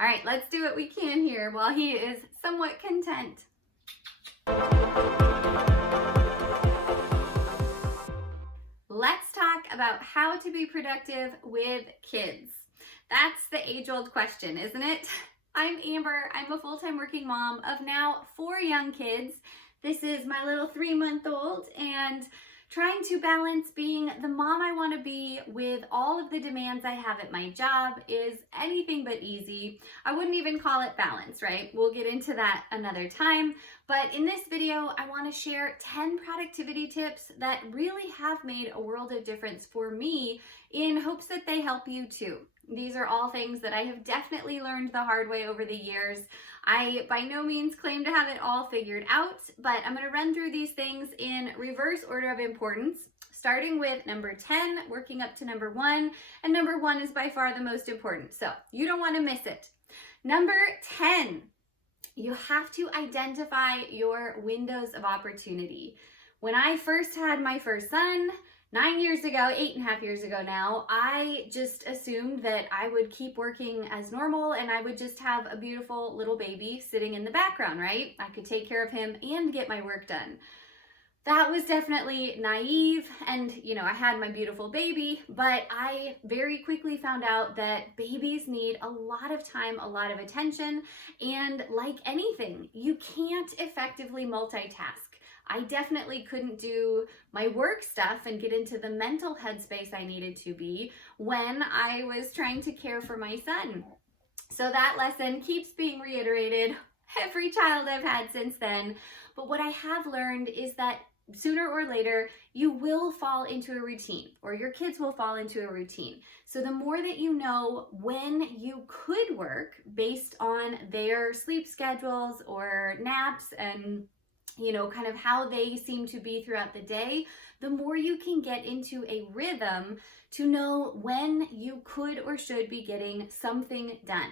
All right, let's do what we can here while he is somewhat content. Let's talk about how to be productive with kids. That's the age-old question, isn't it? I'm Amber. I'm a full-time working mom of now 4 young kids. This is my little 3-month-old, and trying to balance being the mom I want to be with all of the demands I have at my job is anything but easy. I wouldn't even call it balance, right? We'll get into that another time. But in this video, I want to share 10 productivity tips that really have made a world of difference for me in hopes that they help you too. These are all things that I have definitely learned the hard way over the years. I by no means claim to have it all figured out, but I'm going to run through these things in reverse order of importance, starting with number 10, working up to number 1, and number 1 is by far the most important, so you don't want to miss it. Number 10, you have to identify your windows of opportunity. When I first had my first son, 9 years ago, 8.5 years ago now, I just assumed that I would keep working as normal and I would just have a beautiful little baby sitting in the background, right? I could take care of him and get my work done. That was definitely naive, and I had my beautiful baby, but I very quickly found out that babies need a lot of time, a lot of attention, and like anything, you can't effectively multitask. I definitely couldn't do my work stuff and get into the mental headspace I needed to be when I was trying to care for my son. So that lesson keeps being reiterated every child I've had since then. But what I have learned is that sooner or later, you will fall into a routine, or your kids will fall into a routine. So the more that you know when you could work based on their sleep schedules or naps and kind of how they seem to be throughout the day, the more you can get into a rhythm to know when you could or should be getting something done.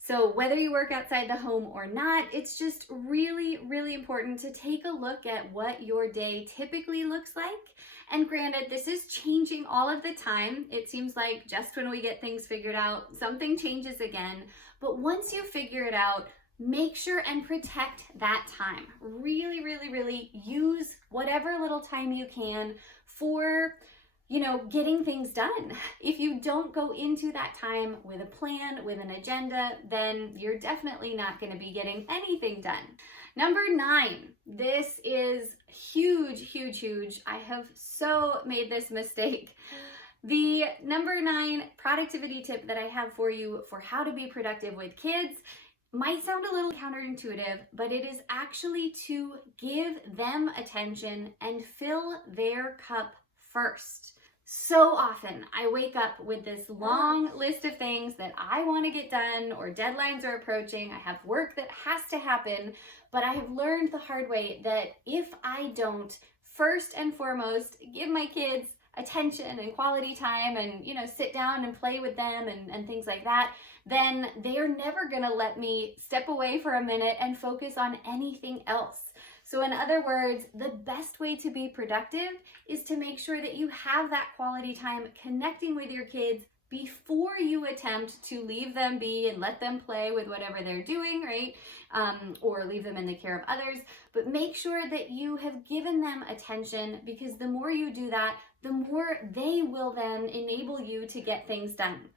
So whether you work outside the home or not, it's just really, really important to take a look at what your day typically looks like. And granted, this is changing all of the time. It seems like just when we get things figured out, something changes again. But once you figure it out, make sure and protect that time. Really, really, really use whatever little time you can for, getting things done. If you don't go into that time with a plan, with an agenda, then you're definitely not going to be getting anything done. Number 9, this is huge, huge, huge. I have so made this mistake. The number 9 productivity tip that I have for you for how to be productive with kids might sound a little counterintuitive, but it is actually to give them attention and fill their cup first. So often I wake up with this long list of things that I want to get done, or deadlines are approaching. I have work that has to happen, but I have learned the hard way that if I don't first and foremost give my kids attention and quality time and sit down and play with them and things like that, then they're never gonna let me step away for a minute and focus on anything else. So in other words, the best way to be productive is to make sure that you have that quality time connecting with your kids before you attempt to leave them be and let them play with whatever they're doing, right? Or leave them in the care of others. But make sure that you have given them attention, because the more you do that, the more they will then enable you to get things done.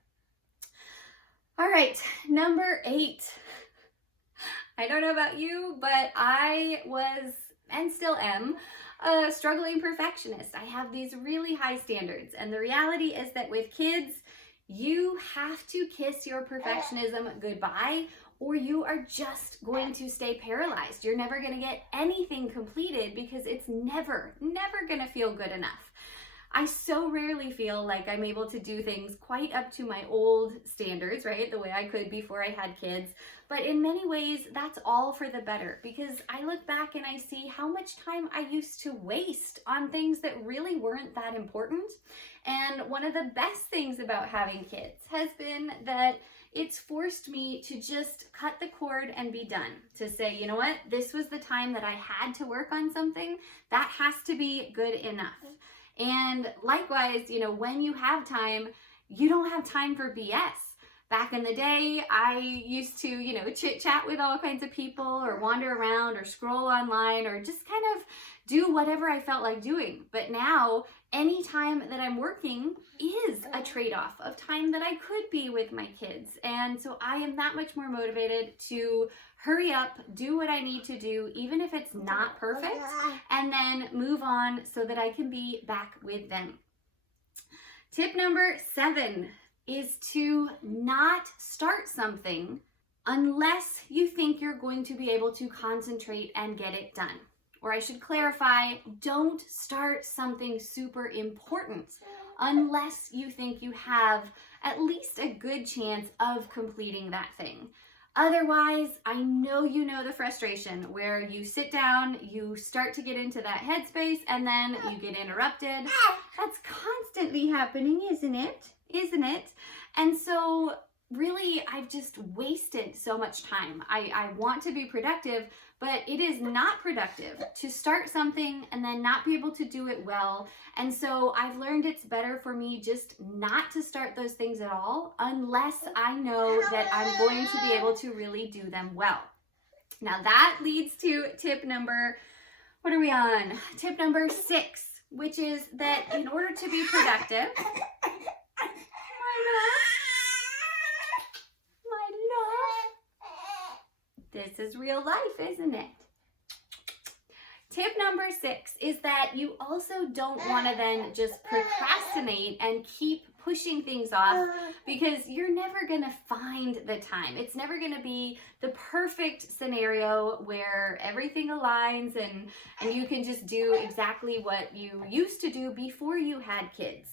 All right, number 8. I don't know about you, but I was, and still am, a struggling perfectionist. I have these really high standards, and the reality is that with kids, you have to kiss your perfectionism goodbye, or you are just going to stay paralyzed. You're never going to get anything completed because it's never going to feel good enough. I so rarely feel like I'm able to do things quite up to my old standards, right? The way I could before I had kids. But in many ways, that's all for the better, because I look back and I see how much time I used to waste on things that really weren't that important. And one of the best things about having kids has been that it's forced me to just cut the cord and be done. To say, you know what, this was the time that I had to work on something. That has to be good enough. And likewise, when you have time, you don't have time for BS. Back in the day, I used to, chit chat with all kinds of people or wander around or scroll online or just kind of do whatever I felt like doing. But now, any time that I'm working is a trade-off of time that I could be with my kids. And so I am that much more motivated to hurry up, do what I need to do, even if it's not perfect, and then move on so that I can be back with them. Tip number 7 is to not start something unless you think you're going to be able to concentrate and get it done. Or I should clarify, don't start something super important unless you think you have at least a good chance of completing that thing. Otherwise, I know you know the frustration where you sit down, you start to get into that headspace, and then you get interrupted. That's constantly happening, isn't it? And so really, I've just wasted so much time. I want to be productive, but it is not productive to start something and then not be able to do it well. And so I've learned it's better for me just not to start those things at all unless I know that I'm going to be able to really do them well. Now that leads to tip number, what are we on? Tip number 6, which is that in order to be productive, this is real life, isn't it? Tip number 6 is that you also don't want to then just procrastinate and keep pushing things off because you're never going to find the time. It's never going to be the perfect scenario where everything aligns and you can just do exactly what you used to do before you had kids.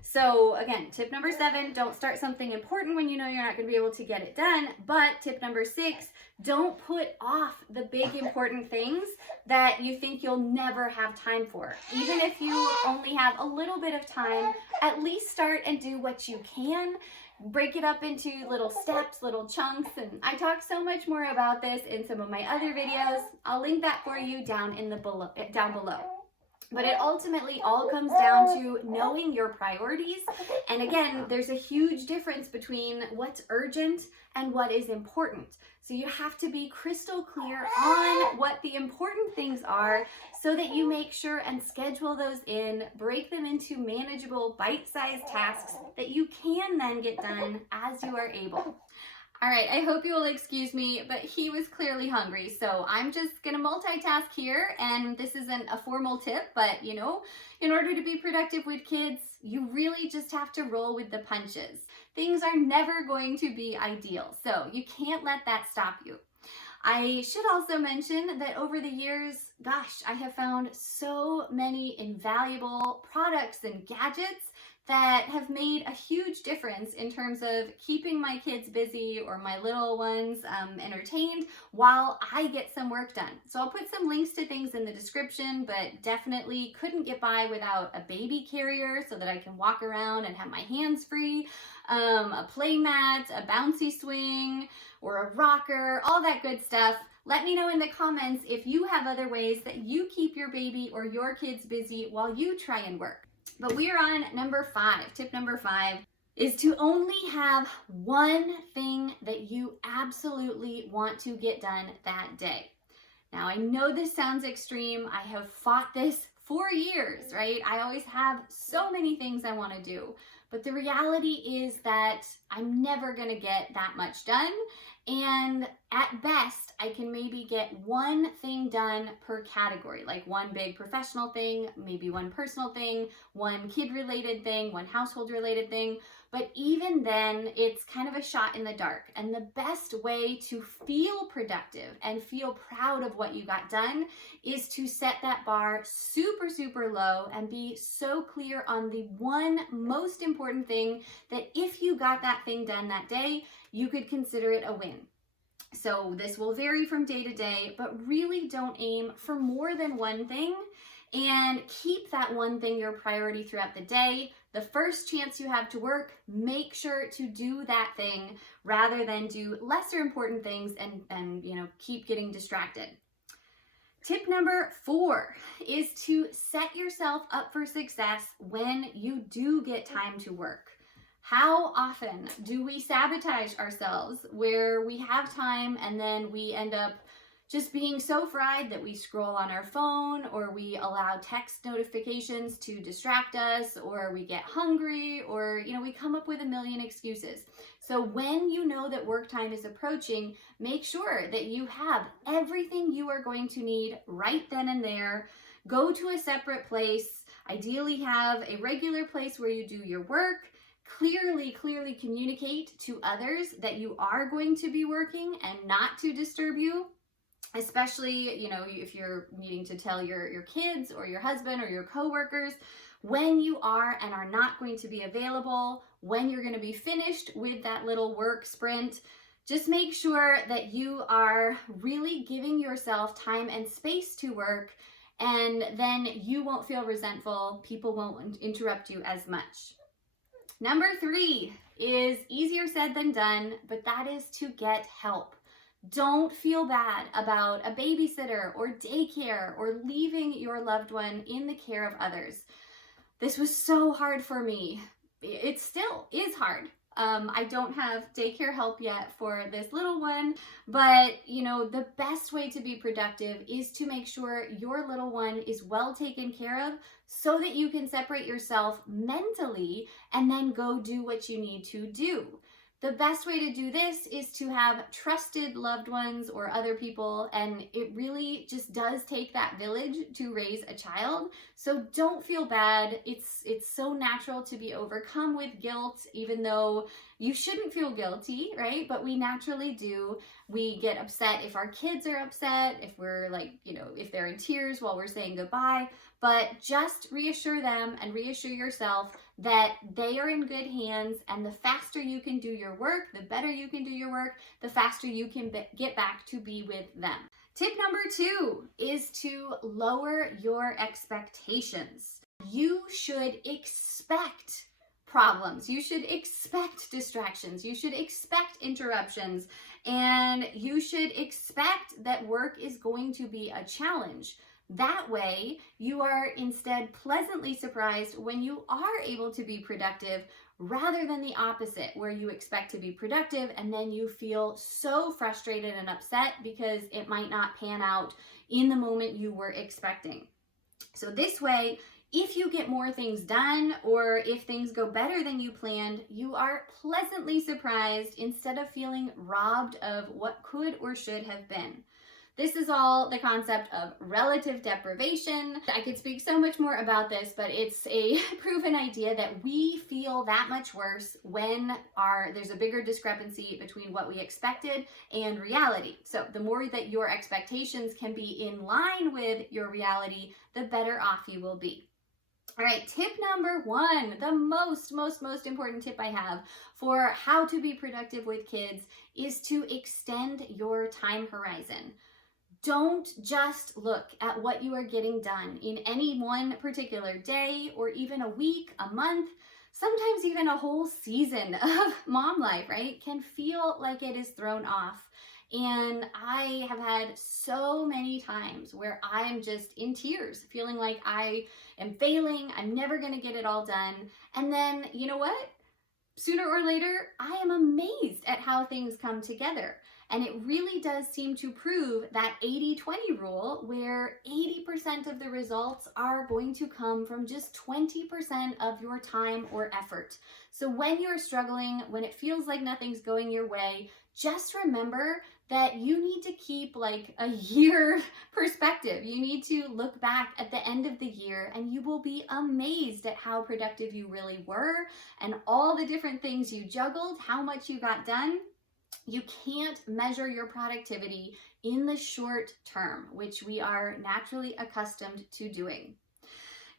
So again, tip number 7, don't start something important when you know you're not going to be able to get it done. But tip number 6, don't put off the big important things that you think you'll never have time for. Even if you only have a little bit of time, at least start and do what you can. Break it up into little steps, little chunks, and I talk so much more about this in some of my other videos. I'll link that for you down below. But it ultimately all comes down to knowing your priorities. And again, there's a huge difference between what's urgent and what is important. So you have to be crystal clear on what the important things are so that you make sure and schedule those in, break them into manageable bite-sized tasks that you can then get done as you are able. All right, I hope you will excuse me, but he was clearly hungry, so I'm just gonna multitask here, and this isn't a formal tip, but in order to be productive with kids, you really just have to roll with the punches. Things are never going to be ideal, so you can't let that stop you. I should also mention that over the years, gosh, I have found so many invaluable products and gadgets that have made a huge difference in terms of keeping my kids busy or my little ones entertained while I get some work done. So I'll put some links to things in the description, but definitely couldn't get by without a baby carrier so that I can walk around and have my hands free, a play mat, a bouncy swing, or a rocker, all that good stuff. Let me know in the comments if you have other ways that you keep your baby or your kids busy while you try and work. But we are on number 5. Tip number 5 is to only have one thing that you absolutely want to get done that day. Now, I know this sounds extreme. I have fought this for years, right? I always have so many things I want to do. But the reality is that I'm never going to get that much done. And at best, I can maybe get one thing done per category, like one big professional thing, maybe one personal thing, one kid-related thing, one household-related thing. But even then, it's kind of a shot in the dark. And the best way to feel productive and feel proud of what you got done is to set that bar super, super low and be so clear on the one most important thing that if you got that thing done that day, you could consider it a win. So this will vary from day to day, but really don't aim for more than one thing and keep that one thing your priority throughout the day. The first chance you have to work, make sure to do that thing rather than do lesser important things and keep getting distracted. Tip number 4 is to set yourself up for success when you do get time to work. How often do we sabotage ourselves where we have time and then we end up just being so fried that we scroll on our phone, or we allow text notifications to distract us, or we get hungry, or we come up with a million excuses. So when you know that work time is approaching, make sure that you have everything you are going to need right then and there. Go to a separate place. Ideally have a regular place where you do your work. Clearly communicate to others that you are going to be working and not to disturb you. Especially, if you're needing to tell your kids or your husband or your coworkers when you are and are not going to be available, when you're going to be finished with that little work sprint. Just make sure that you are really giving yourself time and space to work, and then you won't feel resentful. People won't interrupt you as much. Number 3 is easier said than done, but that is to get help. Don't feel bad about a babysitter or daycare or leaving your loved one in the care of others. This was so hard for me. It still is hard. I don't have daycare help yet for this little one, but the best way to be productive is to make sure your little one is well taken care of so that you can separate yourself mentally and then go do what you need to do. The best way to do this is to have trusted loved ones or other people, and it really just does take that village to raise a child. So don't feel bad. It's so natural to be overcome with guilt, even though you shouldn't feel guilty, right? But we naturally do. We get upset if our kids are upset, if we're if they're in tears while we're saying goodbye. But just reassure them and reassure yourself that they are in good hands, and the faster you can do your work, the better you can do your work, the faster you can get back to be with them. Tip number 2 is to lower your expectations. You should expect problems. You should expect distractions. You should expect interruptions, and you should expect that work is going to be a challenge. That way, you are instead pleasantly surprised when you are able to be productive, rather than the opposite, where you expect to be productive and then you feel so frustrated and upset because it might not pan out in the moment you were expecting. So this way, if you get more things done, or if things go better than you planned, you are pleasantly surprised instead of feeling robbed of what could or should have been. This is all the concept of relative deprivation. I could speak so much more about this, but it's a proven idea that we feel that much worse when there's a bigger discrepancy between what we expected and reality. So the more that your expectations can be in line with your reality, the better off you will be. All right, tip number 1, the most important tip I have for how to be productive with kids is to extend your time horizon. Don't just look at what you are getting done in any one particular day, or even a week, a month, sometimes even a whole season of mom life, right? Can feel like it is thrown off. And I have had so many times where I am just in tears, feeling like I am failing, I'm never going to get it all done. And then, you know what? Sooner or later, I am amazed at how things come together. And it really does seem to prove that 80-20 rule, where 80% of the results are going to come from just 20% of your time or effort. So when you're struggling, when it feels like nothing's going your way, just remember that you need to keep like a year perspective. You need to look back at the end of the year, and you will be amazed at how productive you really were and all the different things you juggled, how much you got done. You can't measure your productivity in the short term, which we are naturally accustomed to doing.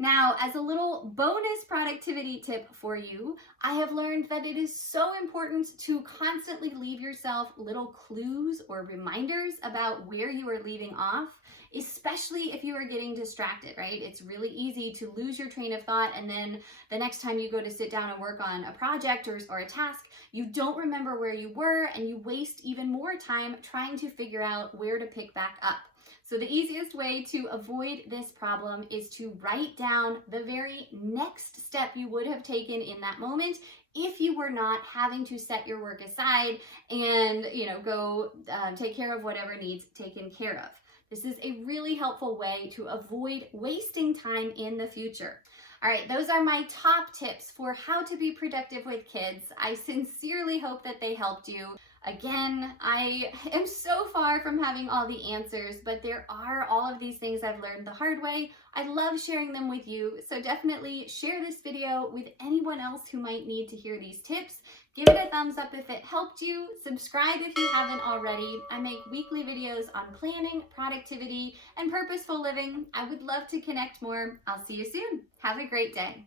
Now, as a little bonus productivity tip for you, I have learned that it is so important to constantly leave yourself little clues or reminders about where you are leaving off, especially if you are getting distracted, right? It's really easy to lose your train of thought, and then the next time you go to sit down and work on a project or a task, you don't remember where you were, and you waste even more time trying to figure out where to pick back up. So the easiest way to avoid this problem is to write down the very next step you would have taken in that moment if you were not having to set your work aside and, go take care of whatever needs taken care of. This is a really helpful way to avoid wasting time in the future. All right, those are my top tips for how to be productive with kids. I sincerely hope that they helped you. Again, I am so far from having all the answers, but there are all of these things I've learned the hard way. I love sharing them with you, so definitely share this video with anyone else who might need to hear these tips. Give it a thumbs up if it helped you. Subscribe if you haven't already. I make weekly videos on planning, productivity, and purposeful living. I would love to connect more. I'll see you soon. Have a great day.